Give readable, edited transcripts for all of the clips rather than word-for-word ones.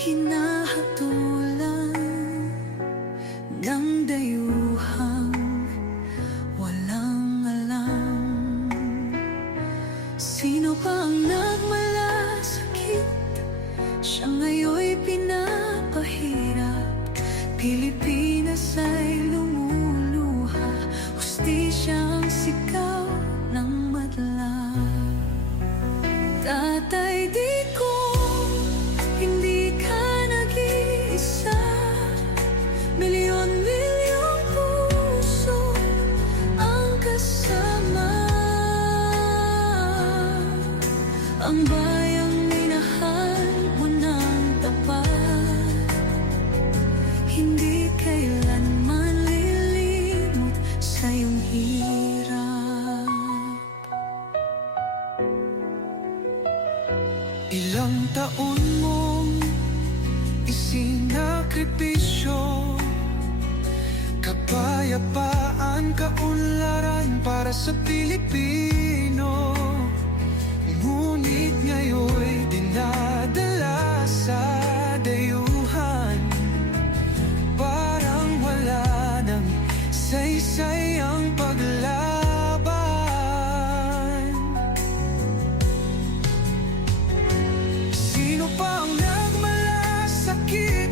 hinahatulan ng dayuhang walang alam. Sino pa ang nagmalasakit? Siya ngayon'y pinapahirap. Pilipinas ay lumuluha, hustisya ang sigaw ng madla. Tatay Digong, hindi ka nag-iisa. Milyon-milyong puso ang kasama. Ang bayang minahal mo ng tapat, hindi kailanman lilimot sa iyong hirap. Ilang taon mong isinakripisyo, kapayapaan, kaunlaran para sa Pilipino. Ngunit ngayon'y dinadala sa dayuhan, parang wala nang saysay ang paglaban. Sino pa ang nagmalasakit?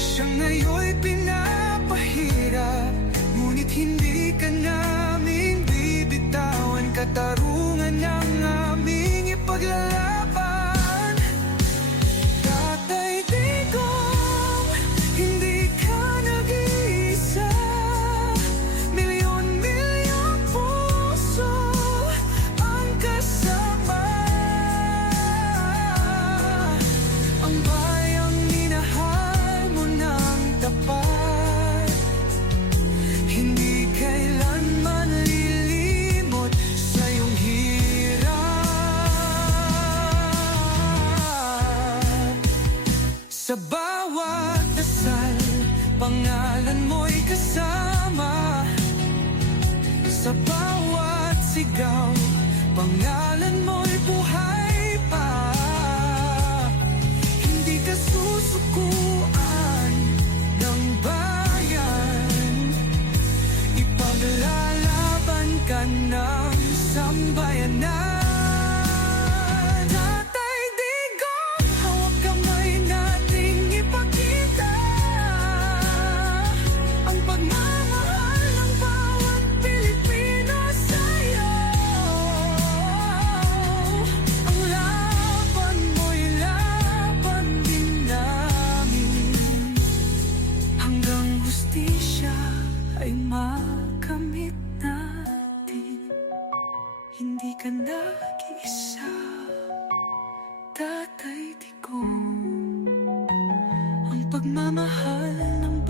Siya ngayon'y pinapahirap. Ngunit hindi ka naming bibitawan, katarungan ng aming ipaglalaban. Tatay Digong, hindi ka nag-iisa. Milyon-milyong puso ang kasama. Ang bayang minahal mo ng tapat, hindi kailanman lilimot sa iyong hirap. Sa bawat dasal, pangalan mo'y kasama. Sa bawat sigaw, pangalan mo'y buhay pa. Hindi ka susukuan ng bayan, ipaglalaban ka ng sambayanan. Tatay Digong, hawak kamay nating ipakita ang pagmamahal ng bawat Pilipino sa'yo. Ang laban mo'y laban din namin, hanggang hustisya ay makamit natin. Hindi ka nag-iisa, Tatay Digong. Ang pagmamahal ng